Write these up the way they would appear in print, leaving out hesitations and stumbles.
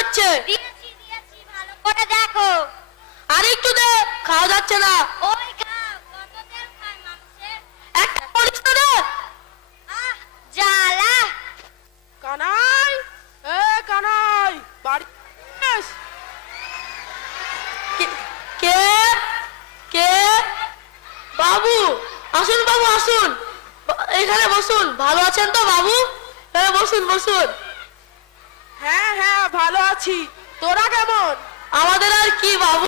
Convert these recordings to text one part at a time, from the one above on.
হচ্ছে? দিয়েছি দিয়েছি, ভালো করে দেখো। আর একটু দে, খাওয়া যাচ্ছে না। ওই খাও, কত তেল খায় মানুষে। একটা করিস তো রে। আহ, জ্বালা। কানাই, এ কানাই, বাড়ি আছিস? কে কে? বাবু আসুন, বাবু আসুন, এখানে বসুন। ভালো আছেন তো বাবু? হ্যাঁ বসুন বসুন। হ্যাঁ হ্যাঁ ভালো আছি, তোরা কেমন? আমাদের আর কি বাবু,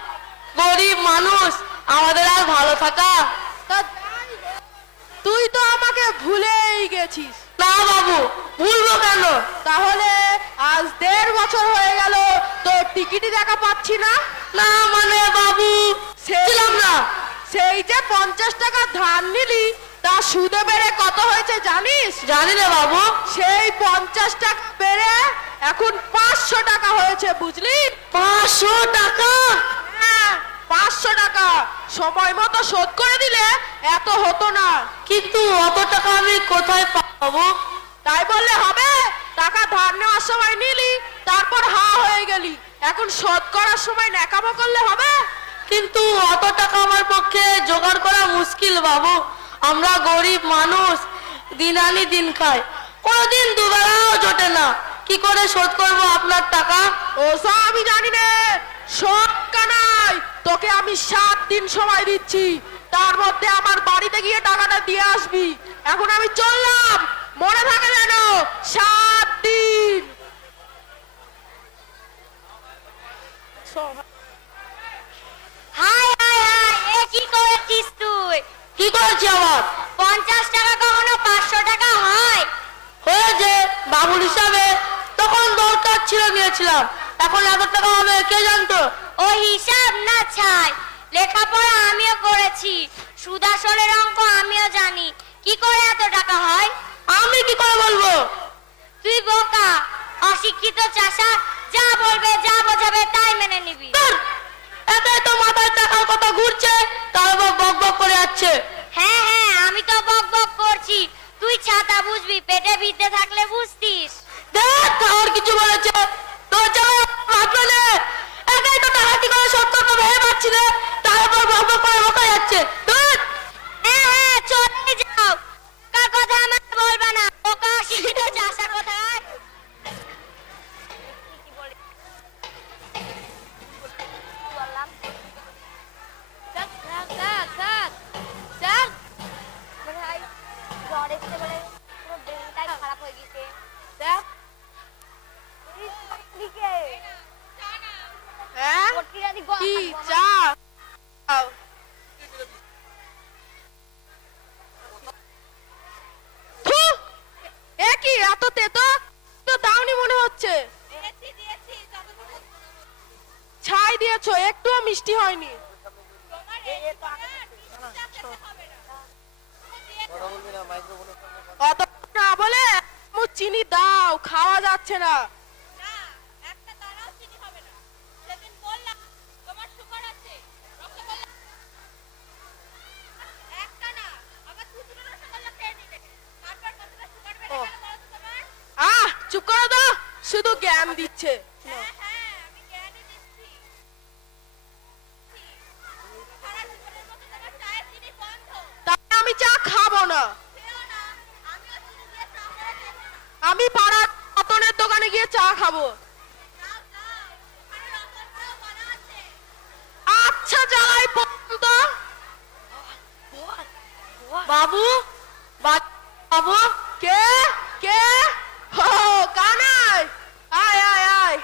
গরিব মানুষ, আমাদের আর ভালো থাকা? তা যাই হোক, তুই তো আমাকে ভুলেই গেছিস। না বাবু, ভুলবো কেন? তাহলে আজ 1.5 বছর হয়ে গেল তোর টিকিটই দেখা পাচ্ছি না। না মানে বাবু, ছিলাম না। সেই যে 50 টাকা ধার নিলি, তা সুদে বেড়ে কত হয়েছে জানিস? জানি না বাবু। সেই 50 টাকা বেড়ে এখন 500 টাকা হয়েছে, বুঝলি? 500 টাকা? হ্যাঁ, 500 টাকা সময় মতো শোধ করে দিলে এত হতো না। কিন্তু অত টাকা আমি কোথায় পাবো? তাই বললে হবে? টাকা ধার নেওয়ার সময় নিলি, তারপর হা হয়ে গেলি, এখন শোধ করার সময় ন্যাকামো করলে হবে? কিন্তু অত টাকা আমার পক্ষে জোগাড় করা মুশকিল বাবু। আমরা গরিব মানুষ, দিন আনি দিন খাই, কোনোদিন দুবেলাও জোটে না। কি করে শোধ করবো আপনার টাকা? ওসব আমি জানি না। শোন কানাই, তোকে আমি 7 দিন সময় দিচ্ছি, তার মধ্যে আমার বাড়িতে গিয়ে টাকাটা দিয়ে আসবি। এখন আমি চললাম, মনে থাকে যেন, 7 দিন। হাই হাই হাই, এ কি করেছিস তুই? কি করেছি আবার? 50 টাকা কখনো 500 টাকা হয়? হয়েছে বাবুর হিসাবে, তখন দরকার ছিল নিয়েছিলাম, এখন এত টাকা হবে কে জানতো? ওই হিসাব না ছাই, লেখাপড়া আমিও করেছি, সুদ আসলের অঙ্ক আমিও জানি। কি করে এত টাকা হয়? আমি কি করে বলবো? তুই বোকা, অশিক্ষিত চাষা, যা বলবে যা বোঝাবে তাই মেনে নিবি। ধুর, একাই তো মাথায় টাকার কথা ঘুরছে, তার উপর বক বক করে যাচ্ছে। হ্যাঁ হ্যাঁ, আমি তো বক বক করছি, তুই ছাতা বুঝবি, পেটে বিদ্যে থাকলে বুঝতিস। দেখ আর কিছু বলেছে, তোর জায়গায় ভাববে না। একাই তো টাকা কি করে শোধ করবো ভেবে পাচ্ছি না, তার উপর বক বক করে বকা যাচ্ছে। ধুর। হ্যাঁ হ্যাঁ, চলে যাও, কার কথা আমাকে বলবা না, বোকা অশিক্ষিত চাষা কোথায়। হ্যাঁ? কি চা? থু, এ কি এত তেতো? তো দাওনি মনে হচ্ছে। ছাই দিয়েছো, একটুও মিষ্টি হয়নি। অত না বলে চিনি দাও, খাওয়া যাচ্ছে না। আহ, চুপ করো তো, শুধু জ্ঞান দিচ্ছে। তাই আমি চা খাবো না। আমি পাড়ার রতনের দোকানে গিয়ে চা খাবো। আচ্ছা যাই পর্যন্ত। বাবু, বাবু, কে কে? হো, কানাই, আয় আয় আয়।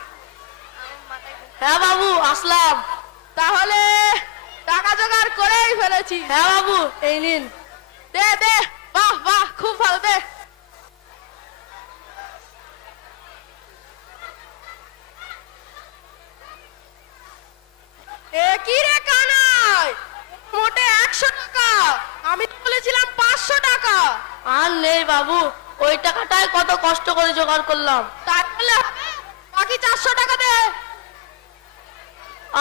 হ্যাঁ বাবু আসলাম। তাহলে টাকা জোগাড় করেই ফেলেছি। হ্যাঁ বাবু, এই নিন। দে দে, বাহ বাহ, খুব ভালো, দে। এ কি রে কানাই, মোটে 100 টাকা, আমি তো বলেছিলাম 500 টাকা। আর নেই বাবু, ওই টাকাটাই কত কষ্ট করে জোগাড় করলাম। তাহলে বাকি 400 টাকা দে।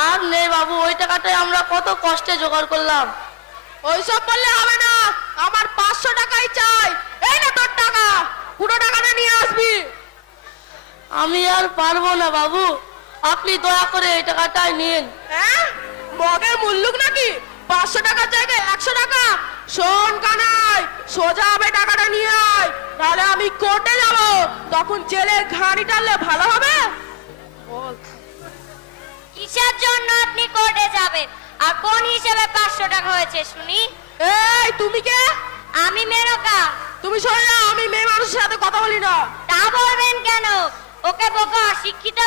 আর নেই বাবু, ওই টাকাটাই আমরা কত কষ্টে জোগাড় করলাম। ওইসব বললে হবে না, আমার 500 টাকাই চাই। এই না তোর টাকা, পুরো টাকাটা নিয়ে আসবি। আমি আর পারবো না বাবু, আপনি দয়া করে এই টাকাটাই নিন। হ্যাঁ, মগের মুল্লুক নাকি? 500 টাকার জায়গায় 100 টাকা? শোন কানাই, সোজাভাবে টাকাটা নিয়ে আয়, নাহলে আমি কোর্টে যাব, তখন জেলের ঘানি টানলে ভালো হবে। বল। কিসের জন্য আপনি কোর্টে যাবেন? আর কোন হিসেবে 500 টাকা হয়েছে শুনি? এই তুমি কে? আমি মেনকা। তুমি শোন না, আমি মেয়ে মানুষের সাথে কথা বলি না। তা বলবেন কেন? ওকে বোকা অশিক্ষিত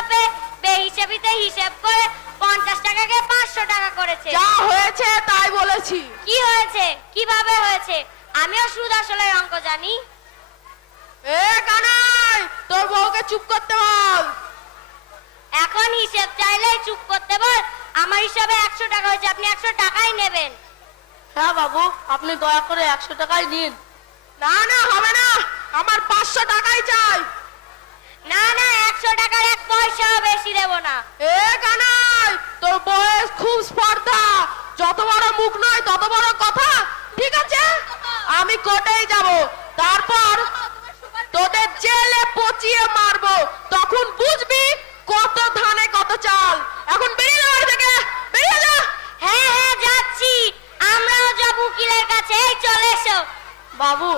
বেহিসেবিতে হিসেব করে 50 টাকাকে 500 টাকা করেছে। যা হয়েছে তাই বলেছি। কি হয়েছে? কিভাবে হয়েছে? আমিও সুদ আসলের অঙ্ক জানি। এ কানাই, তোর বউকে চুপ করতে বল। এখন হিসেব চাইলেই চুপ করতে বল। আমার হিসাবে 100 টাকা হয়েছে, আপনি 100 টাকাই নেবেন। হ্যাঁ বাবু, আপনি দয়া করে 100 টাকাই নিন। না না, হবে না, আমার 500 টাকাই চাই। না না, 100 টাকার 1 পয়সাও বেশি দেব না। এ কানাই, তোর বয়স খুব স্পর্ধা, যত বড় মুখ নয় তত বড় কথা। ঠিক আছে, আমি কোর্টেই যাব, তারপর তোদের জেলে পচিয়ে মারবো, তখন বুঝবি কত ধানে কত চাল। এখন বেরিয়ে যা বাড়ি থেকে, বেরিয়ে যা। হ্যাঁ হ্যাঁ, যাচ্ছি। আমরাও যাব উকিলের কাছে। এই চলে এসো। বাবু,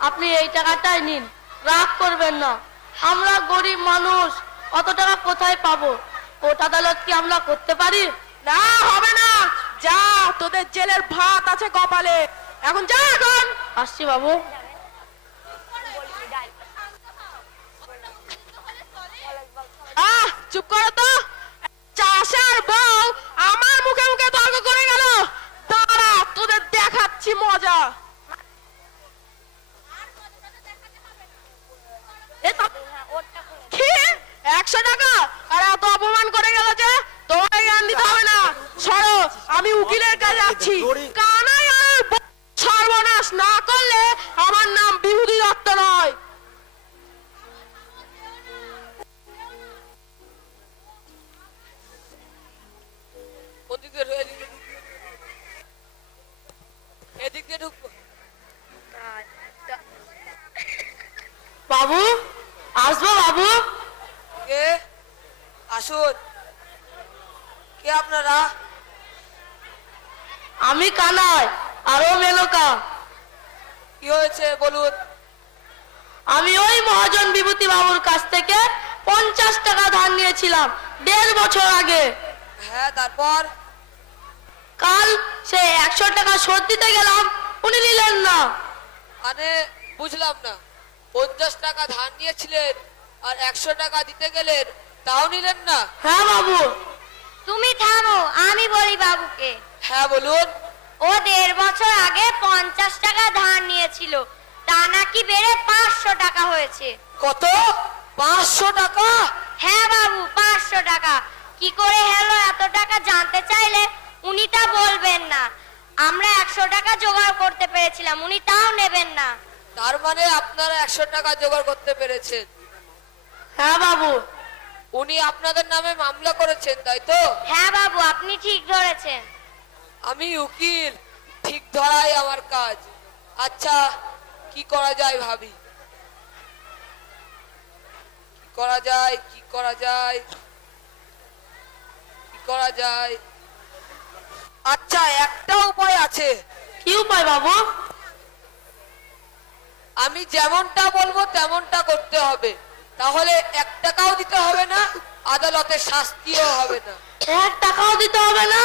আপনি এই টাকাটাই নিন, রাগ করবেন না। আমরা গরিব মানুষ, অত টাকা কোথায় পাবো? কোর্ট আদালত কি আমরা করতে পারি? না, হবে না, যা, তোদের জেলের ভাত আছে কপালে। এখন যা, এখন। আসছি বাবু। চুপ করো তো, চাষার বউ আমার মুখে মুখে তর্ক করে গেল। দাঁড়া, তোদের দেখাচ্ছি মজা। কি 100 টাকা? আর এত অপমান করে গেল যে, তোমায় জ্ঞান দিতে হবে না। সরো, আমি উকিলের কাছে যাচ্ছি। কানাই আর সর্বনাশ না করলে আমার নাম বিহুদি দত্ত নয়। এদিক দিয়ে ঢুকবো। বাবু, আসবো বাবু? কে? আসুন। কে আপনারা? আমি কানাই, আরো মেনকা। কি হয়েছে বলুন। আমি ওই মহাজন বিভূতি বাবুর কাছ থেকে 50 টাকা ধার নিয়েছিলাম 1.5 বছর আগে। হ্যাঁ, তারপর? কাল সে 100 টাকা শোধ দিতে গেলাম, উনি নিলেন না। মানে বুঝলাম না, 50 টাকা ধার নিয়েছিলেন আর 100 টাকা দিতে গেলেন, তাও নিলেন না? হ্যাঁ বাবু। তুমি থামো, আমি বলি বাবুকে। হ্যাঁ বলুন। ও 1.5 বছর আগে 50 টাকা ধার নিয়েছিল, তা নাকি বেড়ে 500 টাকা হয়েছে। কত? 500 টাকা? হ্যাঁ বাবু, 500 টাকা। কি করে হলো এত টাকা জানতে চাইলে উনি তা বলবেন না। আমরা 100 টাকা জোগাড় করতে পেরেছিলাম, উনি তাও নেবেন না। তার মানে আপনারা 100 টাকা জোগাড় করতে পেরেছেন? হ্যাঁ বাবু। উনি আপনাদের নামে মামলা করেছেন, তাই তো? হ্যাঁ বাবু, আপনি ঠিক ধরেছেন। আমি উকিল, ঠিক ধরাই আমার কাজ। আচ্ছা, কি করা যায় ভাবি। কি করা যায়, কি করা যায়, কি করা যায়? আচ্ছা, একটা উপায় আছে। কি উপায় বাবু? আমি যেমনটা বলবো তেমনটা করতে হবে, তাহলে 1 টাকাও দিতে হবে না, আদালতে শাস্তিও হবে না। 1 টাকাও দিতে হবে না,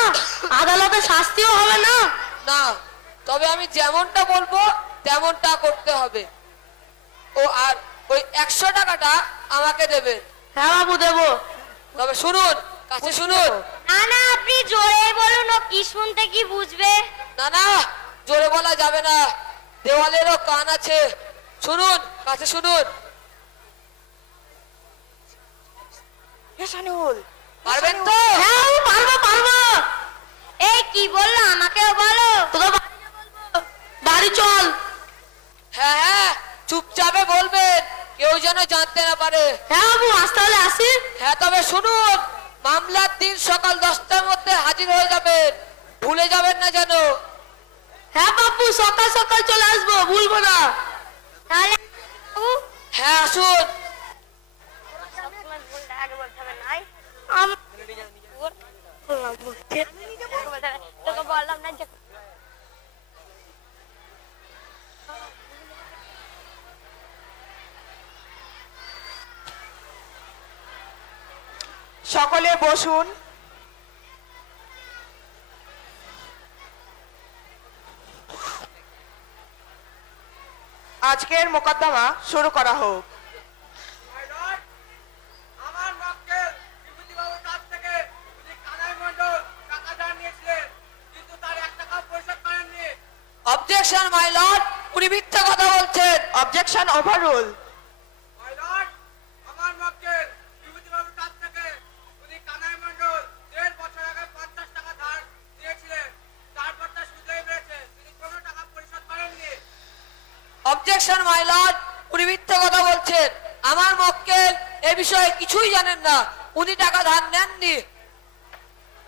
আদালতে শাস্তিও হবে না? না, তবে আমি যেমনটা বলবো তেমনটা করতে হবে। ও, আর ওই 100 টাকাটা আমাকে দেবেন। হ্যাঁ বাবু, দেবো। তবে শুনুন, কাছে শুনুন। না না, আপনি জোরে বলুন, ও কি শুনতে কি বুঝবে। না না, জোরে বলা যাবে না, দেওয়ালেরও কান আছে। শুনুন, কাছে শুনুন। পারবেন তো? হ্যাঁ বাবু, পারবো পারবো। এই কি বললো, আমাকেও বলো। তোকে বাড়ি চল। হ্যাঁ হ্যাঁ, চুপচাপে বলবেন, কেউ যেন জানতে না পারে। হ্যাঁ বাবু, আজ তাহলে আসি। হ্যাঁ, তবে শুনুন, মামলার দিন সকাল 10টার মধ্যে হাজির হয়ে যাবেন, ভুলে যাবেন না যেন। হ্যাঁ বাবু, সকাল সকাল চলে আসবো, ভুলবো না। তাহলে বাবু, হ্যাঁ, আসুন। আগে বলতে হবে নাই। আম- তোকে বললাম না যে সকলে বসুন। আজকের মোকদ্দমা শুরু করা হোক। আমার মক্কেল বিভূতিবাবুর কাছ থেকে উনি কানাই মণ্ডল টাকা ধার নিয়েছিলেন, কিন্তু তার 1 টাকাও পরিশোধ করেননি। অবজেকশন মাই লর্ড, উনি মিথ্যা কথা বলছেন। Objection overrule. মাই লর্ড, আমার মক্কেল বিভূতিবাবুর কাছ থেকে উনি কানাই মণ্ডল 1.5 বছর আগে 50 টাকা ধার নিয়েছিলেন, তারপর তা সুদে বেড়েছে, তিনি কোনো টাকা পরিশোধ করেননি। অবজেকশন মাই লর্ড, উনি মিথ্যা কথা বলছেন। আমার মক্কেল এ বিষয়ে কিছুই জানেন না, উনি টাকা ধার নেননি।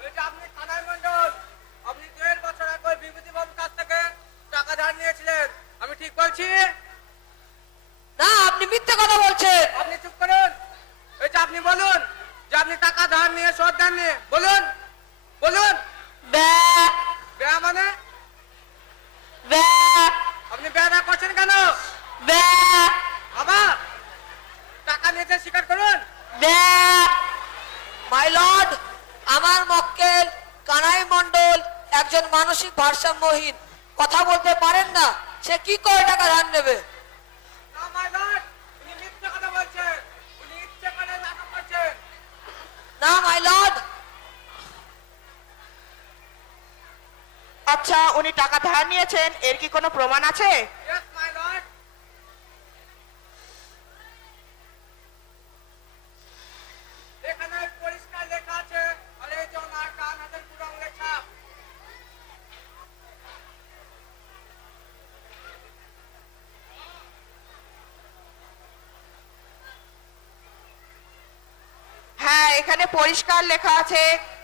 এই যে আপনি কানাই মণ্ডল, আপনি 1.5 বছর আগে বিভূতিবাবুর কাছ থেকে টাকা ধার নিয়েছিলেন, আমি ঠিক বলছি? না, আপনি মিথ্যা কথা বলছেন। আপনি চুপ করুন। এই যে আপনি বলুন যে আপনি টাকা ধার নিয়ে শোধ দেননি, বলুন বলুন। ব্যা ব্যা মানে? ব্যা আপনি ব্যা করছেন কেন? ব্যা আবার টাকা নিয়েছে স্বীকার করুন। ব্যা মাই লর্ড, আমার মক্কেল কানাই মণ্ডল একজন মানসিক ভারসাম্যহীন, কথা বলতে পারেন না, সে কি করে টাকা ধার নেবে? না মাই লর্ড, উনি মিথ্যে কথা বলছেন, উনি ইচ্ছে করে নাটক করছেন। না মাই লর্ড। আচ্ছা, উনি টাকা ধার নিয়েছেন, এর কি কোনো প্রমাণ আছে? Yes my lord. এখানে পরিষ্কার লেখা আছে, আর এই যে ওনার ডান হাতের বুড়ো আঙুলের ছাপ। হ্যাঁ, এখানে পরিষ্কার লেখা আছে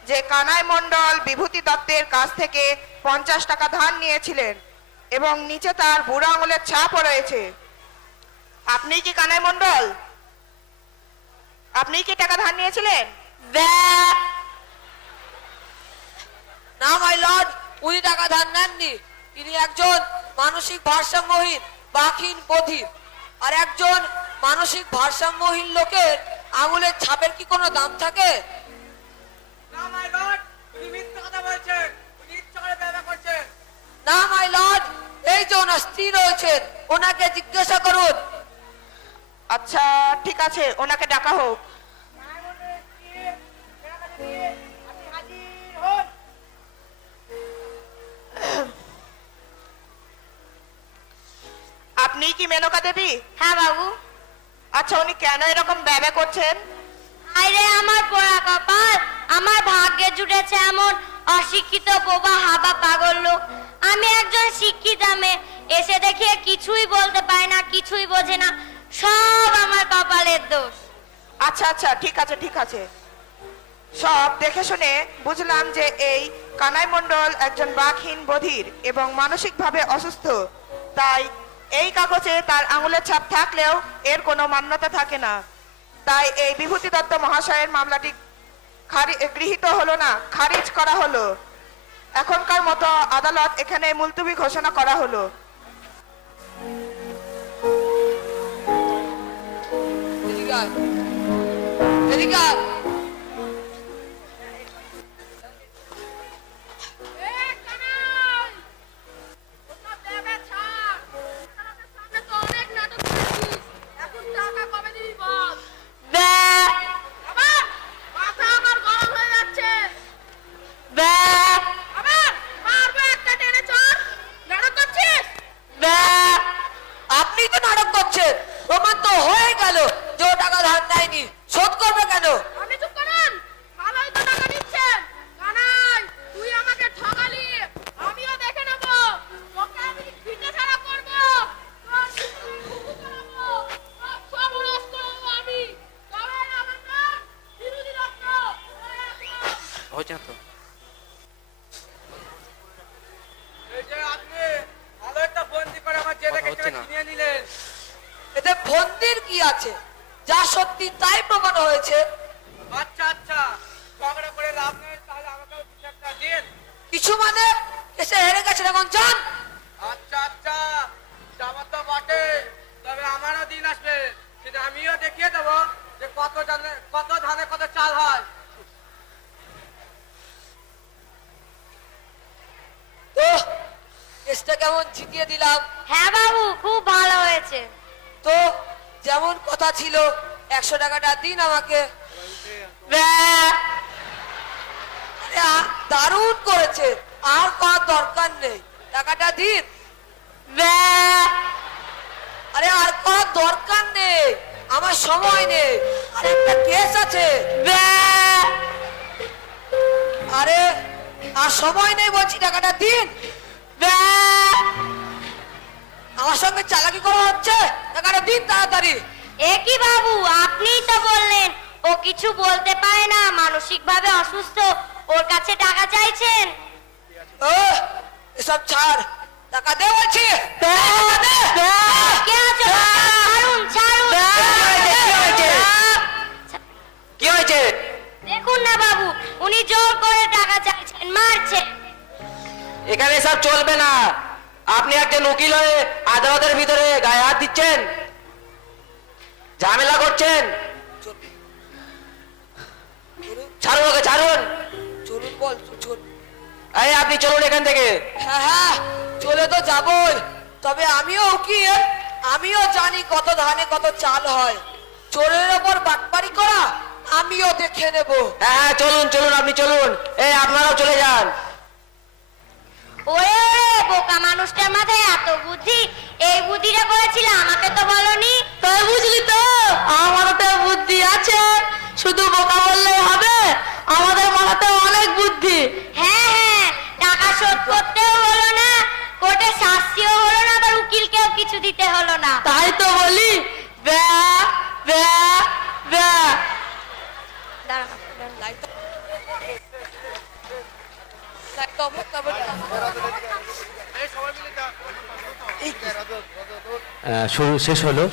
যে কানাই মণ্ডল বিভূতি দত্তের কাছ থেকে 50 টাকা ধার নিয়েছিলেন এবং নিচে তার বুড়ো আঙুলের ছাপও রয়েছে। আপনি কি কানাই মণ্ডল? আপনি কি টাকা ধার নিয়েছিলেন? ব্যা না মাই লর্ড, উনি টাকা ধার নেননি। তিনি একজন মানসিক ভারসাম্যহীন বাকহীন বধির, আর একজন মানসিক ভারসাম্যহীন লোকের আঙুলের ছাপের কি কোনো দাম থাকে? না মাই লর্ড, উনি মিথ্যে কথা বলছেন, উনি ইচ্ছে করে ব্যা করছেন। না মাই লর্ড, এই যে ওনার স্ত্রী রয়েছেন, ওনাকে জিজ্ঞাসা করুন। আচ্ছা, ঠিক আছে, ওনাকে ডাকা হোক। আপনি হাজির হন। আপনি কি মেনকা দেবী? হ্যাঁ বাবু। আচ্ছা, উনি কেন এরকম ব্যবা করছেন? আরে আমার পোড়া কপাল, আমার ভাগ্যে জুটেছে এমন অশিক্ষিত বোবা হাবা পাগল লোক। আমি একজন শিক্ষিতা মেয়ে, এসে দেখে কিছুই বলতে পারে না, কিছুই বোঝে না, সব আমার কপালের দোষ। আচ্ছা আচ্ছা, ঠিক আছে ঠিক আছে, সব দেখে শুনে বুঝলাম যে এই কানাই মণ্ডল একজন বাকহীন বধির এবং মানসিকভাবে অসুস্থ। তাই এই কাগজে তার আঙুলের ছাপ থাকলেও এর কোনো মান্যতা থাকে না। তাই এই বিভূতি দত্ত মহাশয়ের মামলাটি গৃহীত হলো না, খারিজ করা হলো। এখনকার মতো আদালত এখানে মুলতবি ঘোষণা করা হলো। এদিকে আয়। এদিকে আয়। ব্যা ব্যা ব্যা আপনি তো নাটক করছেন, প্রমাণ তো হয়ে গেল যে ও টাকা ধার নেয়নি, শোধ করবে কেন? আপনি চুপ করুন। ভালোই তো টাকা নিচ্ছেন। কানাই, তুই আমাকে ঠকালি, আমিও দেখে নেব। তোকে আমি ভিটে ছাড়া করব। তোর খুবই করাবো। সব সর্বনাশ করবো আমি। তবে আমার নাম বিরোধী রত্ন। এই যে আপনি ভালো একটা বন্দি করে আমার জেলে কিনে নিলেন। এতে বন্দির কি আছে? যা সত্যি তাই প্রমাণ হয়েছে। আচ্ছা আচ্ছা, ঝগড়া করে লাভ নেই, তাহলে আমাকে একটা দিন। কিছু মানে এসে হেরে গেছেন, এখন যান। আচ্ছা আচ্ছা, যাবার তো বটে, তবে আমারও দিন আসবে, সেটা আমিও দেখিয়ে দেবো যে কত ধানে কত চাল হয়। তো কেসটা কেমন জিতিয়ে দিলাম। হ্যাঁ বাবু, খুব ভালো হয়েছে। তো যেমন কথা ছিল 100 টাকাটা দিন আমাকে। আরে দারুণ করেছে, আর করার দরকার নেই, টাকাটা দিন। আরে আর করার দরকার নেই, আমার সময় নেই, আর একটা কেস আছে। আরে আর সময় নেই বলছি, টাকাটা দিন। আমার সঙ্গে চালাকি করা হচ্ছে, টাকাটা দিন তাড়াতাড়ি। একই বাবু, আপনিই তো বললেন ও কিছু বলতে পারে না, মানসিকভাবে অসুস্থ, ওর কাছে টাকা চাইছেন। ও এসব ছাড়, টাকা দে বলছি। টাকা দে। কে আছো? ছাড়ুন ছাড়ুন। কি হয়েছে? দেখুন না বাবু, উনি জোর করে টাকা চাইছেন, মারছে। এখানে সব চলবে না। আপনি একজন উকিল হয়ে আদালতের ভিতরে গায়ে হাত দিচ্ছেন, ঝামেলা করছেন। ছাড়ুন ওকে, ছাড়ুন। চলুন বল, চলুন। এই আপনি চলুন এখান থেকে। হ্যাঁ হ্যাঁ, চলে তো যাবই, তবে আমিও উকিল, আমিও জানি কত ধানে কত চাল হয়। চোরের ওপর বাটপারি করা আমিও দেখে নেব। হ্যাঁ হ্যাঁ, চলুন চলুন, আপনি চলুন। এই আপনারাও চলে যান। ওরে ওরে, বোকা মানুষটার মাথায় এত বুদ্ধি, এই বুদ্ধিটা করেছিল, আমাকে তো বলনি। তাই বুঝলি তো, আমারও তো বুদ্ধি আছে, শুধু বোকা বললেই হবে, আমাদের মাথাতে অনেক বুদ্ধি। হ্যাঁ হ্যাঁ, টাকা শোধ করতেও হলো না, কোর্টে শাস্তিও হলো না, আবার উকিলকেও কিছু দিতে হলো না। তাই তো বলি, ব্যা ব্যা ব্যা। দাঁড়াও, দাঁড়াও। লাইট তো শুরু শেষ হলো।